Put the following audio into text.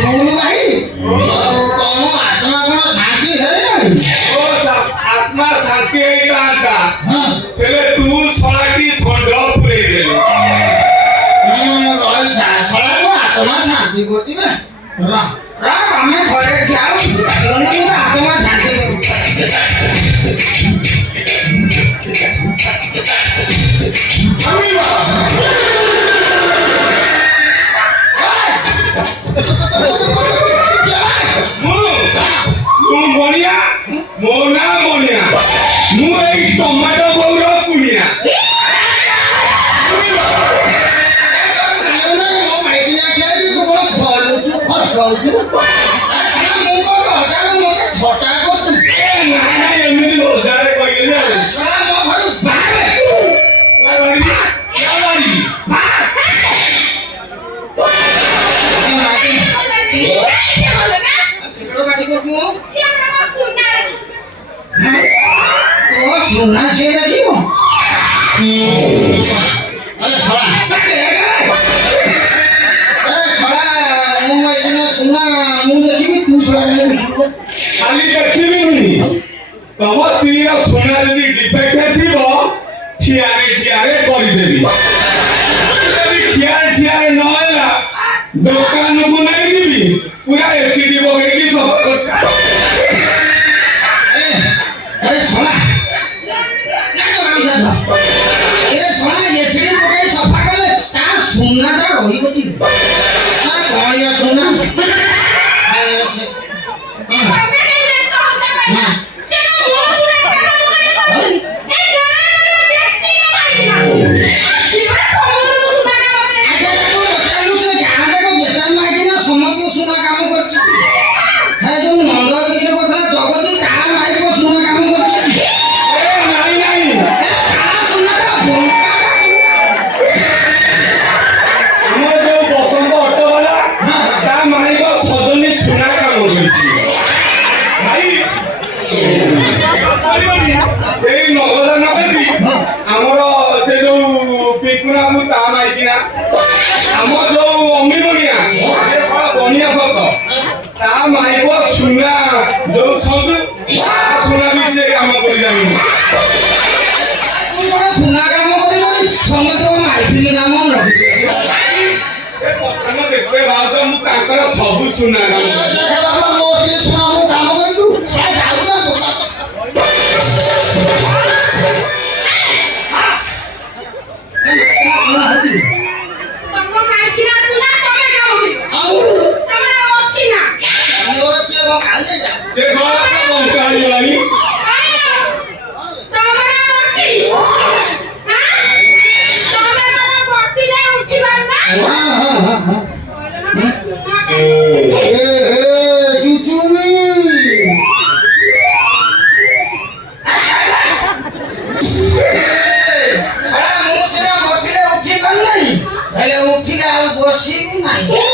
तुम भाई तुम आत्मा को शांति है ओ आत्मा शांति होता तेरे तू सलाटी संडो पुरे गेले रही जा सला को आत्मा शांति करती बे रा हमें घरे जाओ गने आत्मा शांति करू बनिया मो ना बनिया मु एक टमाटो बौर कुनिया सुनना से लगी हो अरे छोड़ा मुंह इतना सुनना मुंह देखी भी तू छोड़ा नहीं खाली देखिबी नहीं तम स्त्री सुना यदि डिफेक्ट थीबो ठियारे करी देबी यदि ठियारे न होला दुकान को नहीं दिबी पूरा एसिडी बगैली सब अरे छोड़ा सुनना रही होती गड़िया सुनना सुना जो संजू सुना भी से काम कर जामी सुना काम करी समझ माइपी नाम रखी ए कथा न देखबे बात मु ताकर सब सुना काम बाबा मोटी सुना मु काम करी तू साइ जाऊ ना जोता तमो माइकी ना सुना तमे काम होई आउ तमे अछि ना से सारा का बंकाली वाली तमे अछि हां तमे माने बसिले उठी बार ना हां हां ए जुजुमी सारा मोसिना मोठिले उठी कर नहीं हेले उठिले आ बसिबी नहीं